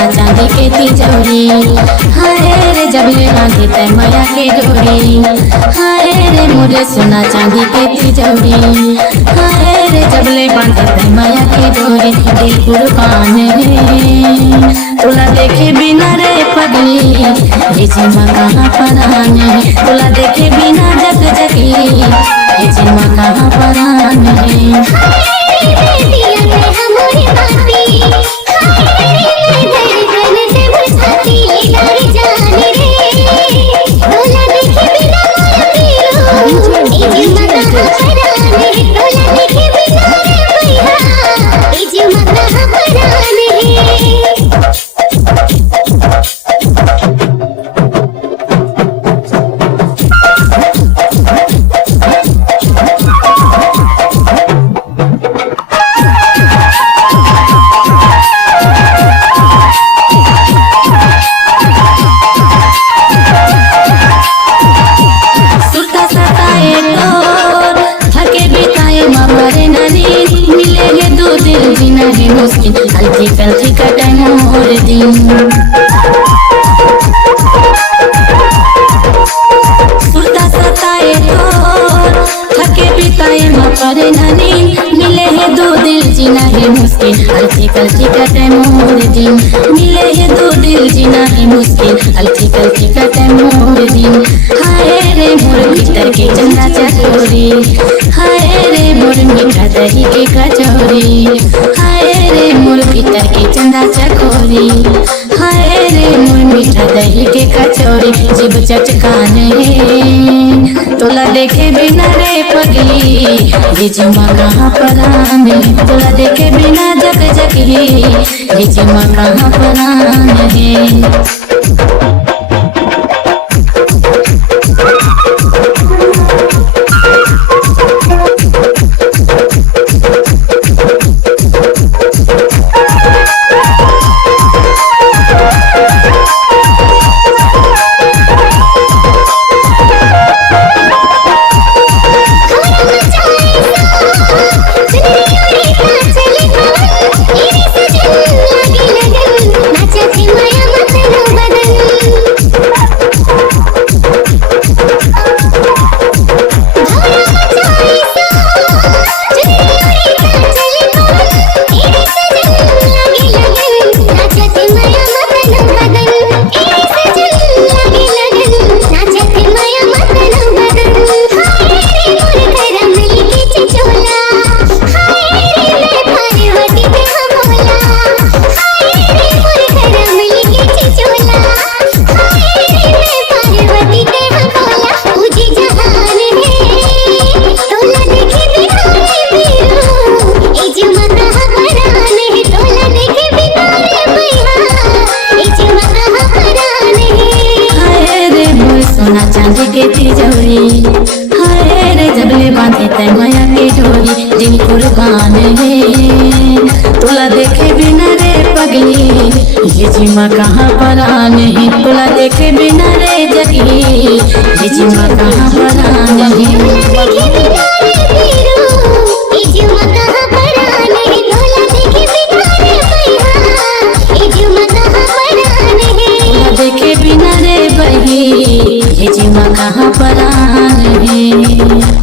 सोना चांदी के तिजोरी। हाय रे जबले बांधे तै माया के डोरी। हाय रे मोरे सोना चांदी के तिजोरी। हाय रे जबले बांधे तै माया के डोरी। दिल कुर्बान है तोला देखे बिना रे पगली, ये जीमा कहाँ परान है। तोला देखे बिना जग जगी, ये जीमा कहाँ परान है। मुश्किल हल्की कल्की का टाइम और दिन सुरता सताए तो थके बिताए मपरे नींद। मिले है दो दिल जीना है मुश्किल हल्की कल्की का टाइम और दिन। मिले है दो दिल जीना है मुश्किल हल्की कल्की का टाइम और दिन। हाय रे मोर भीतर के चंदा चकोरी। हाय रे मोर मीठा दही के कचौरी। हाय रे मोर भीतर के चंदा चकोरी। हाय रे मोर मीठा दही के कचौरी। जीभ चटकान है तोला देखे बिना रे पगली, ये जीमा कहाँ परान है। तोला देखे बिना जग जगी, ये जीमा कहाँ परान है। सोना चांदी के तिजोरी। हाय रे जबले बांधे तै माया के डोरी। दिल कुर्बान है तोला देखे बिना रे पगली, ये जीमा कहाँ परान है। तोला देखे बिना रे जगी, ये जीमा कहाँ परान है। देखे बिना रे बही, ये जीमा कहाँ परान है।